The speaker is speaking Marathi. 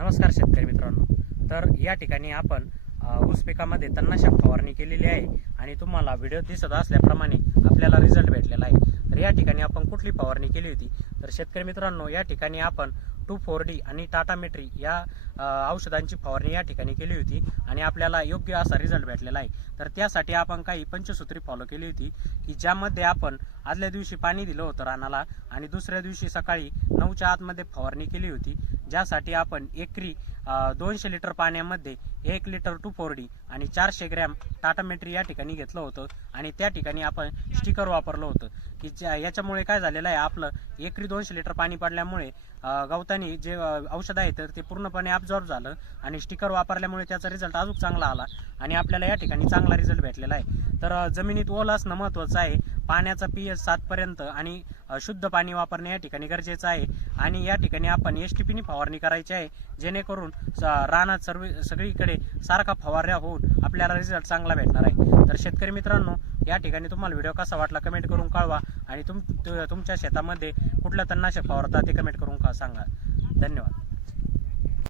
नमस्कार शेतकरी मित्रांनो। तर या ठिकाणी आपण ऊस पिकामध्ये तणनाशक फवारणी केलेली आहे आणि तुम्हाला व्हिडिओ दिसत असल्याप्रमाणे आपल्याला रिझल्ट भेटलेला आहे। तर या ठिकाणी आपण कुठली फवारणी केली होती तर शेतकरी मित्रांनो, या ठिकाणी आपण 2,4-D आणि टाटा मेट्री या औषधांची फवारणी या ठिकाणी केली होती आणि आपल्याला योग्य असा रिझल्ट भेटलेला आहे। तर त्यासाठी आपण काही पंचसूत्री फॉलो केली होती की ज्यामध्ये आपण आदल्या दिवशी पाणी दिलं होतं रानाला आणि दुसऱ्या दिवशी सकाळी 9च्या आतमध्ये फवारणी केली होती, ज्यासाठी आपण एकरी 200 लिटर पाण्यामध्ये 1 लिटर 2,4-D आणि 400 ग्रॅम टाटा मेट्री या ठिकाणी घेतलं होतं आणि त्या ठिकाणी आपण स्टिकर वापरलं होतं की याच्यामुळे काय झालेलं आहे, आपलं एकरी 200 लिटर पाणी पडल्यामुळे गवतानी जे औषध आहे तर ते पूर्णपणे ॲब्झॉर्ब झालं आणि स्टिकर वापरल्यामुळे त्याचा रिझल्ट अजून चांगला आला आणि आपल्याला या ठिकाणी चांगला रिझल्ट भेटलेला आहे। तर जमिनीत ओल असणं महत्त्वाचं आहे, पाण्याचा pH 7 पर्यंत आणि शुद्ध पाणी वापरणे या ठिकाणी गरजेचं आहे आणि या ठिकाणी आपण STPनी फवारणी करायची आहे, जेणेकरून रानात सगळीकडे सारखा फवारण्या होऊन आपल्याला रिझल्ट चांगला भेटणार आहे। तर शेतकरी मित्रांनो, या ठिकाणी तुम्हाला व्हिडिओ कसा वाटला कमेंट करून कळवा आणि तुमच्या शेतामध्ये कुठलं तणनाशक फवारता ते कमेंट करून सांगा। धन्यवाद।